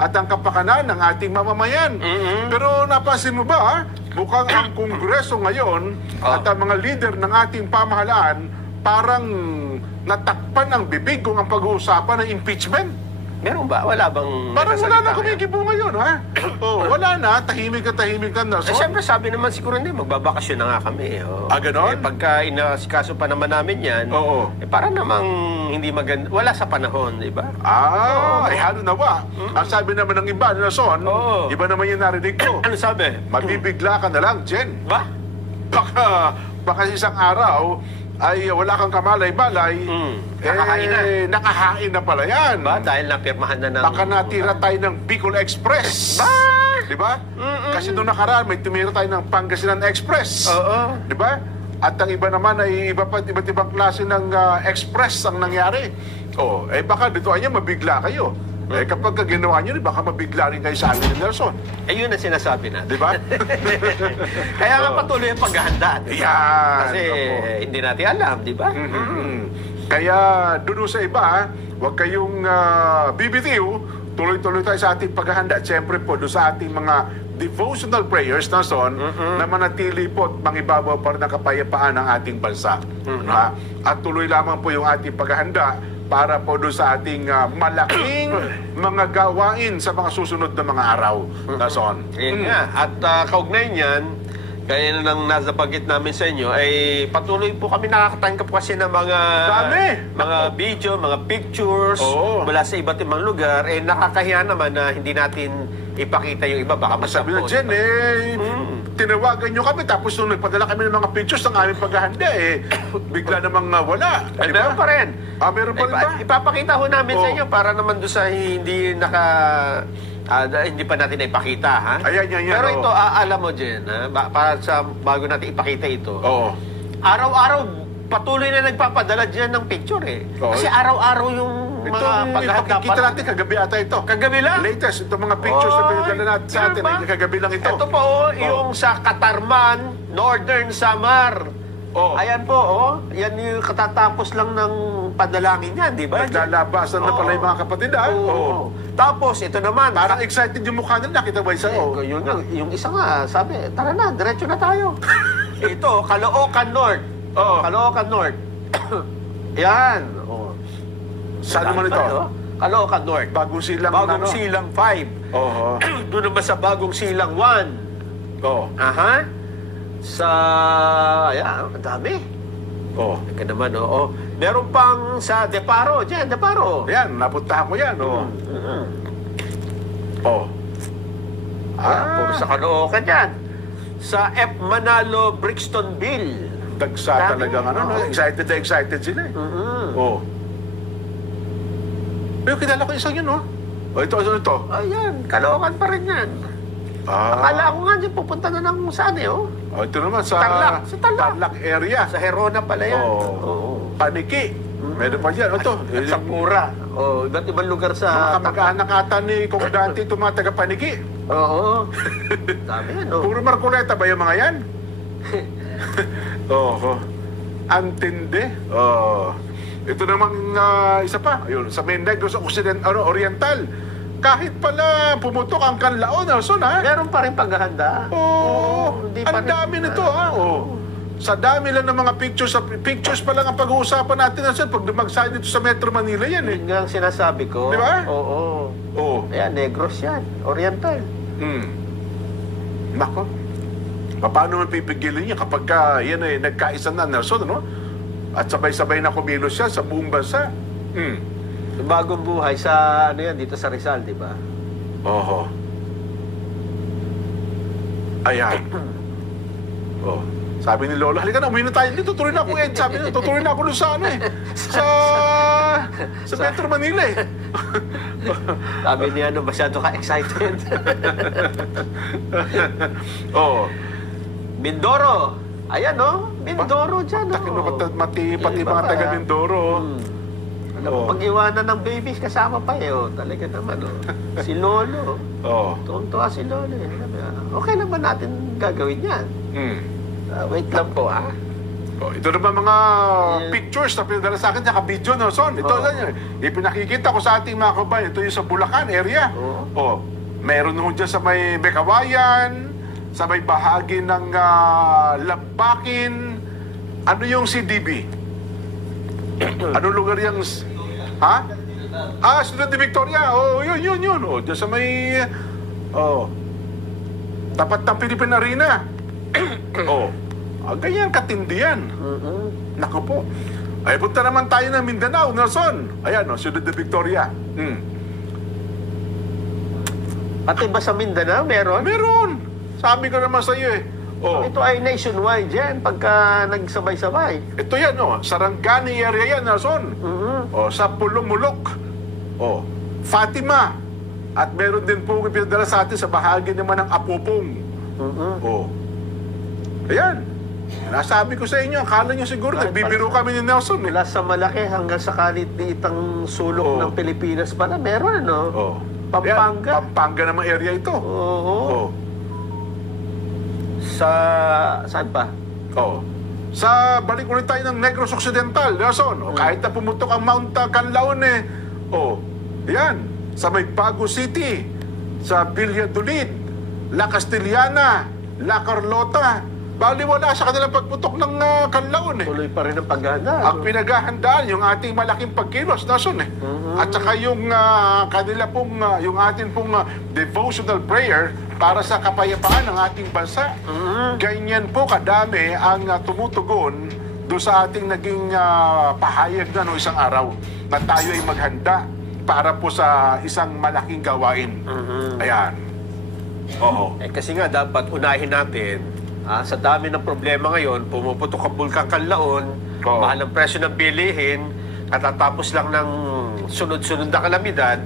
at ang kapakanan ng ating mamamayan. Pero napansin mo ba, mukhang ang Kongreso ngayon at ang mga leader ng ating pamahalaan parang natakpan ang bibig kung ang pag-uusapan ng impeachment. Meron ba? Wala bang... Parang wala na nagsasalita kumikibo ngayon, ha? Wala na, tahimik ka na. Eh, siyempre, sabi naman siguro hindi, magbabakasyon na nga kami. Ganon? Eh, pagka inasikaso pa naman namin yan, parang namang hindi maganda, wala sa panahon, di ba? Ay halo na ba? Ang sabi naman ng iba, Nelson, iba naman yung narinig ko. Ano sabi? Mabibigla ka na lang, Jen. Ba? Baka isang araw, ay wala kang kamalay-balay, nakahain na pala yan. Ba? Dahil napirmahan na ng... Baka natira tayo ng Bicol Express. Ba? Di ba? Kasi noong nakaraan, may tumira tayo ng Pangasinan Express. Di ba? At ang iba naman ay iba't ibang klase ng express ang nangyari. Baka dito ay mabigla kayo. Kapag ginawa nyo, baka mabigla rin kayo sa amin ni Nelson. Yun ang sinasabi natin. Di ba? Kaya nga patuloy ang paghahanda. Yan. Kasi hindi natin alam, di ba? Kaya doon sa iba, huwag kayong bibitiw. Tuloy-tuloy tayo sa ating paghahanda. Siyempre po, doon sa ating mga devotional prayers, Nelson, na manatili po at mangibabaw pa rin ang kapayapaan ng ating bansa. At tuloy lamang po yung ating paghahanda para po doon sa ating malaking mga gawain sa mga susunod na mga araw. Nelson. Yun nga. At kaugnay niyan, kaya nang nasa bagit namin sa inyo, ay patuloy po kami nakakatanggap kasi ng mga video, mga pictures mula sa iba't ibang lugar. Nakakahiya naman na hindi natin ipakita yung iba. Baka sabi na, Jen, tinawagan nyo kami tapos nung nagpadala kami ng mga pictures ng aming paghahanda, bigla namang wala. Meron pa rin. Meron pa rin ba? Ipapakita ho namin sa inyo para naman doon sa hindi hindi pa natin ipakita, ha? Ayan. Pero ito, alam mo, Jen, para sa bago natin ipakita ito, araw-araw, patuloy na nagpapadala dyan ng picture, Kasi araw-araw yung mga paghahanda pa. Kita natin, kagabi ata ito. Kagabi lang? Latest, itong mga pictures na pinadala natin sa atin, kagabi lang ito. Ito po, yung sa Katarman, Northern Samar. Ayan po, yan yung katatapos lang ng padalangin yan, di ba? Naglalabasan na pala yung mga kapatid, Tapos, ito naman. Parang excited yung mukha nila, kita ba isa? Yung isa nga, sabi, tara na, diretso na tayo. Ito, Caloocan North. Caloocan North. Yan. Saan naman ito? Caloocan North. Bagong Silang. Bagong Silang 5. Doon naman sa Bagong Silang 1. Sa... Ayan, ang dami. Ika naman, meron pang sa Deparo. Diyan, Deparo. Yan, napuntahan ko yan, Puro sa Caloocan yan. Sa F. Manalo, Brixtonville. Dagsa talagang excited na excited sila Pero kilala ko isang yun, ito. Ayan, Caloocan pa rin yan. Akala ko nga dyan, pupunta na ng saan ito naman sa Tarlac area. Sa Herona pala yan. Paniki. Meron pa dyan. Ito. Sa Pura. Iba't ibang lugar sa... Mga kamag-anak ata ni Kong Dante itong mga taga-Paniki. Sabi yan, Puro Marcoleta ba yung mga yan? Antindi. Ito namang isa pa. Ayun, sa Negros Oriental. Kahit pala pumutok ang Canlaon, Nelson, meron pa rin paghahanda. Ang dami nito, Sa dami lang ng mga pictures pa lang ang pag-uusapan natin, Nelson, pag dumagsa dito sa Metro Manila yan, Yun nga ang sinasabi ko. Di ba? Ayan, Negros yan. Oriental. Nako. Paano man pipigilin niya kapag yan nagkaisa na, Nelson, At sabay-sabay na kumilos siya sa buong bansa. Bagong buhay sa dito sa Rizal, di ba? Ayan. Sabi ni Lola, halika na, umuwi na tayo. Hindi, tutuloy na ako, Ed. Sabi niya, tutuloy na ako doon sa sa Metro Manila, Sabi niya, masyado ka excited. Mindoro. Ayan, Mindoro dyan, pati mga taga Mindoro. Pag-iwanan ng babies, kasama pa talaga naman, Si Lolo. Tuwang-tuwa si Lolo, Okay naman natin gagawin yan. Wait lang po, Oh, ito naman mga pictures na pinadala sa akin, saka video, no, Son. Ito lang, ipinakikita ko sa ating mga kabayan. Ito yung sa Bulacan area. Oh, meron ho dyan sa may Bekawayan, sa may bahagi ng Lampakin. Ano yung CDB? Anong lugar yung... Ha? Ciudad de Victoria. Oh, yun. Oh, dyan sa may... tapat ng Philippine Arena. Ganyan katindi yan. Naku po. Ay, punta naman tayo ng Mindanao, Nelson. Ayan, Ciudad de Victoria. Pati ba sa Mindanao meron? Meron. Sabi ko naman sa iyo Ito ay nationwide yan pagka nagsabay-sabay. Ito yan, Sarangani area yan, Nelson. Sa Pulumulok. Fatima. At meron din po pinadala sa atin sa bahagi naman ng Apupong. Ayan. Nasabi ko sa inyo, akala nyo siguro, nagbibiro kami ni Nelson. Mula sa malaki hanggang sa kalit-liitang sulok ng Pilipinas pala, meron, no? Pampanga. Ayan, Pampanga naman area ito. Saan pa? Sa, balik ulit tayo ng Negros Occidental, Nelson. Kahit na pumutok ang Mount Canlaon, yan. Sa may Bago City, sa Valladolid, La Castellana, La Carlota, bali wala sa kanilang pagputok ng Canlaon. Tuloy pa rin ang paghahanda. Ang pinaghahandaan, yung ating malaking pagkilos, Nelson. At saka yung kanila pong, yung atin pong devotional prayer para sa kapayapaan ng ating bansa. Ganyan po kadami ang tumutugon doon sa ating naging pahayag na no isang araw na tayo ay maghanda para po sa isang malaking gawain. Ayan. Kasi nga dapat unahin natin, sa dami ng problema ngayon, pumuputok ang Bulkang Canlaon, mahal ang presyo ng bilihin, katatapos lang ng sunod-sunod na kalamidad,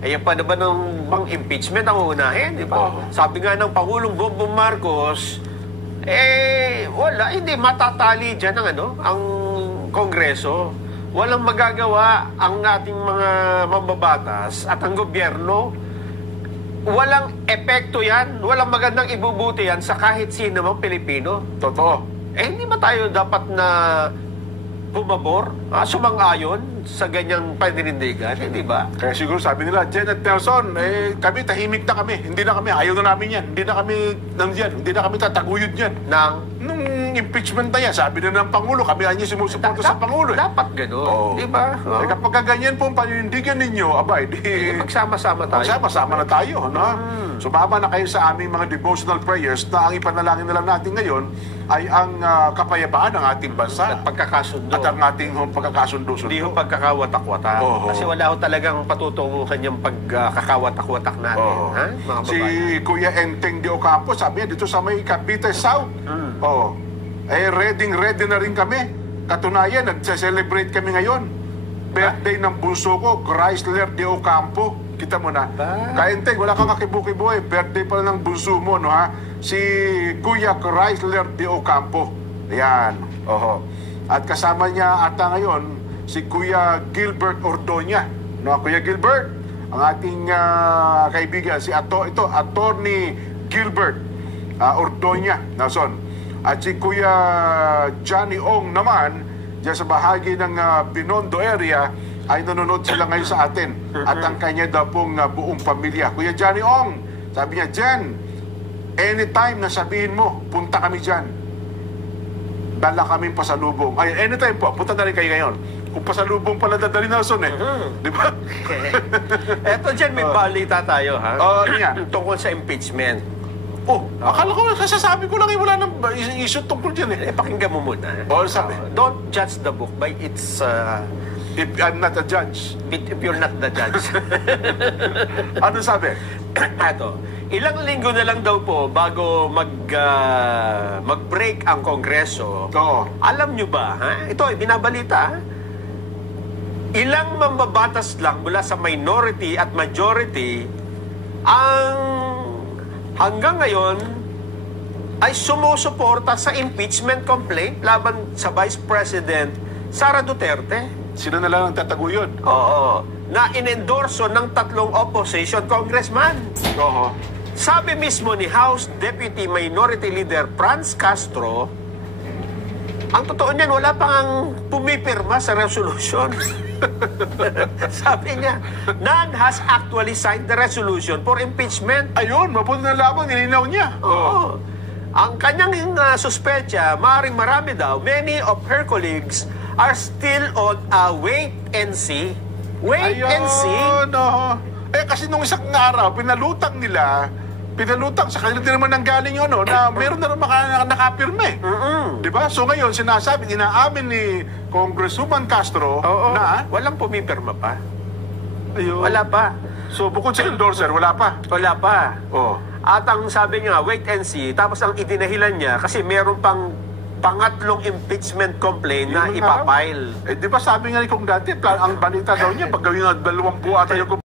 yan pa naman ng bang impeachment ang uunahin, di ba? Sabi nga ng Pangulong Bongbong Marcos, wala, hindi matatali dyan ang Kongreso. Walang magagawa ang ating mga mambabatas at ang gobyerno. Walang epekto yan, walang magandang ibubuti yan sa kahit sino mang Pilipino. Totoo. Hindi ba tayo dapat na pumabor, sumang-ayon sa ganyang paninindigan, hindi ba? Kaya siguro sabi nila, Jen at Nelson, kami tahimik na kami. Hindi na kami, ayaw na namin yan. Hindi na kami nandiyan. Hindi na kami tataguyod yan. Nung impeachment na yan, sabi na ng Pangulo, kami ang niya sumusuporto sa Pangulo. Dapat gano'n, di ba? Kapag ganyan po ang paninindigan ninyo, abay, magsama-sama tayo. Magsama-sama na tayo, no? Sumama na kayo sa aming mga devotional prayers na ang ipanalangin na lang natin ngayon ay ang kapayapaan ng ating bansa. At pagkakasundo. At ang ating pagkakasundo-sundo. Hindi ho pagkakawatak-watak. Kasi wala ho talagang patutunguhan yung pagkakawatak-watak natin. Mga si Kuya Enteng de Ocampo, sabi niya, dito sa may Cavite South, ready na rin kami. Katunayan, nagse-celebrate kami ngayon. Birthday ng bunso ko, Chrysler de Ocampo. Kita mo na. Kaya Enteng, wala kang kakibu-kibu birthday pala ng bunso mo, no ha? Si Kuya Chrysler de Ocampo. Ayan. At kasama niya ata ngayon, si Kuya Gilbert Ordoña. No, Kuya Gilbert, ang ating kaibigan, si Attorney Gilbert Ordoña, Nelson. At si Kuya Johnny Ong naman, dyan sa bahagi ng Binondo area, ay nanonood sila ngayon sa atin. At ang kanya daw pong buong pamilya. Kuya Johnny Ong, sabi niya, Jen, anytime na sabihin mo, punta kami dyan. Dala kaming pasalubong. Ay, anytime po, punta na rin kayo ngayon. Kung pasalubong pala dadali Nelson Di ba? Eto dyan, may balita tayo, ha? Ano yan? Tungkol sa impeachment. Akala ko, sasasabi ko lang, wala nang issue tungkol dyan Pakinggan mo muna. Sabi. Don't judge the book by its... if I'm not a judge. If you're not the judge. Ano sabi? Ito. Ilang linggo na lang daw po bago mag-break ang Kongreso. Alam nyo ba, ito ay binabalita, ilang mambabatas lang mula sa minority at majority ang hanggang ngayon ay sumusuporta sa impeachment complaint laban sa Vice President Sara Duterte. Sila na lang ang tataguyod. Na inendorso ng 3 opposition congressman. Sabi mismo ni House Deputy Minority Leader Franz Castro, Ang totoo niyan, wala pang ang pumipirma sa resolution. Sabi niya, none has actually signed the resolution for impeachment. Ayun, mabuti na lamang, nilinaw niya. Oo. Ang kanyang suspecha, maaaring marami daw, many of her colleagues are still on a wait and see. Wait and see. No. Kasi nung isang araw, pinalutang sa kanila din naman nanggaling yun, na meron na naman nakapirme. Di ba? So ngayon, sinasabi, inaamin ni Congresswoman Castro na walang pumipirma pa. Ayun. Wala pa. So bukod sa endorser, wala pa. Wala pa. Oh. At ang sabi niya, wait and see, tapos ang idinahilan niya, kasi meron pang pangatlong impeachment complaint na ipapile. Di ba sabi nga ni Kung dati, ang balita daw niya, pag gawin na 2 buwan tayo